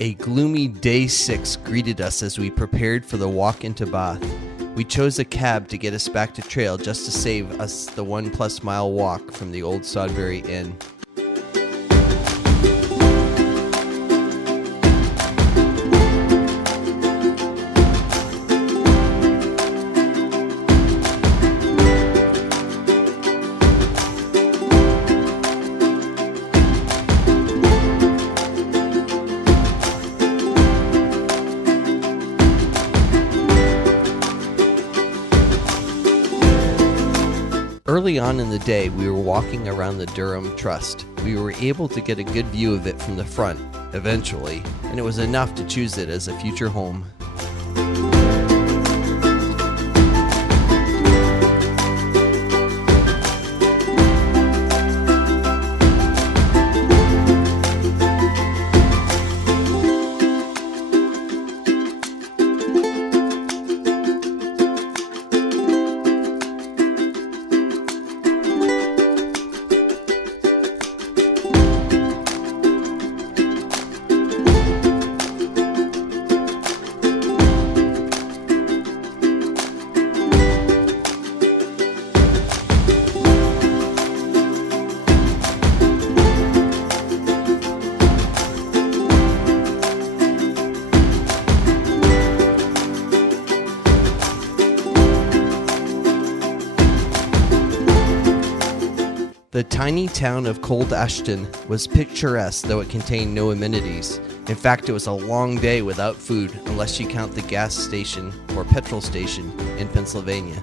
A gloomy day 6 greeted us as we prepared for the walk into Bath. We chose a cab to get us back to trail just to save us the 1+ mile walk from the old Sodbury Inn. Early on in the day, we were walking around the Durham Trust. We were able to get a good view of it from the front, eventually, and it was enough to choose it as a future home. The tiny town of Cold Ashton was picturesque, though it contained no amenities. In fact, it was a long day without food, unless you count the gas station or petrol station in Pennsylvania.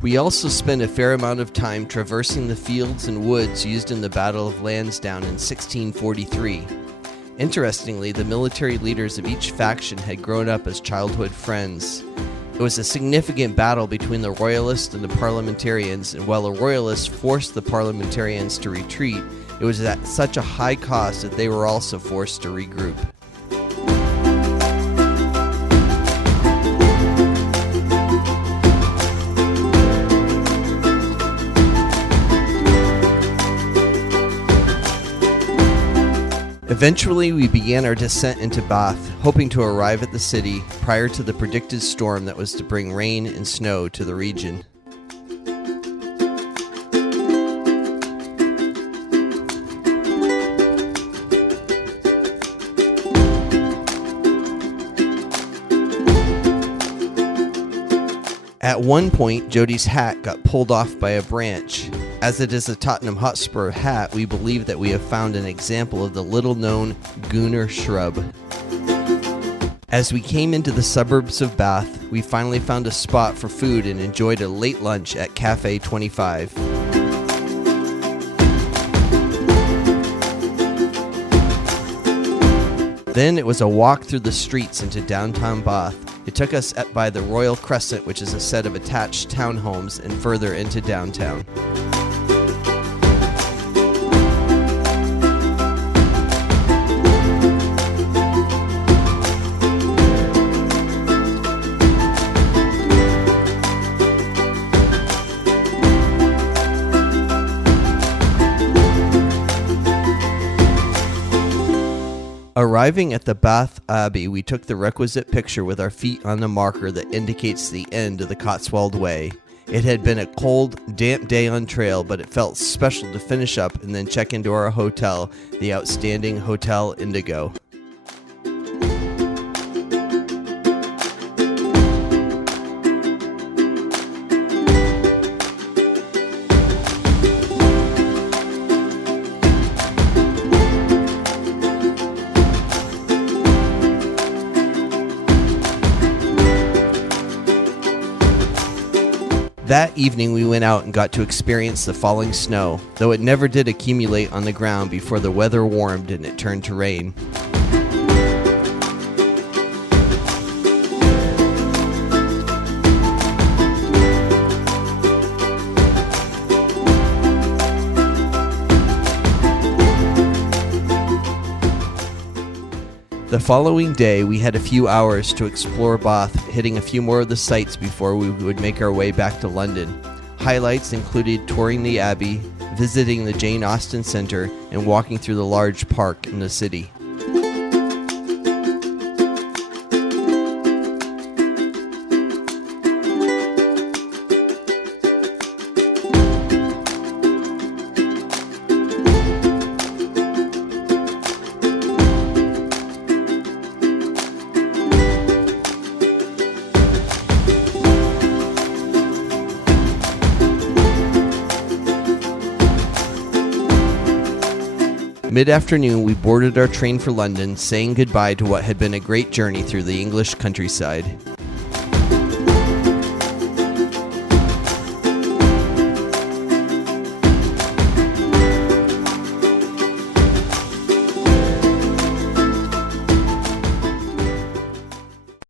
We also spent a fair amount of time traversing the fields and woods used in the Battle of Lansdowne in 1643. Interestingly, the military leaders of each faction had grown up as childhood friends. It was a significant battle between the Royalists and the Parliamentarians, and while the Royalists forced the Parliamentarians to retreat, it was at such a high cost that they were also forced to regroup. Eventually, we began our descent into Bath, hoping to arrive at the city prior to the predicted storm that was to bring rain and snow to the region. At one point, Jodie's hat got pulled off by a branch. As it is a Tottenham Hotspur hat, we believe that we have found an example of the little-known Gunner shrub. As we came into the suburbs of Bath, we finally found a spot for food and enjoyed a late lunch at Cafe 25. Then it was a walk through the streets into downtown Bath. It took us by the Royal Crescent, which is a set of attached townhomes, and further into downtown. Arriving at the Bath Abbey, we took the requisite picture with our feet on the marker that indicates the end of the Cotswold Way. It had been a cold, damp day on trail, but it felt special to finish up and then check into our hotel, the outstanding Hotel Indigo. That evening we went out and got to experience the falling snow, though it never did accumulate on the ground before the weather warmed and it turned to rain. The following day, we had a few hours to explore Bath, hitting a few more of the sites before we would make our way back to London. Highlights included touring the Abbey, visiting the Jane Austen Centre, and walking through the large park in the city. Mid-afternoon, we boarded our train for London, saying goodbye to what had been a great journey through the English countryside.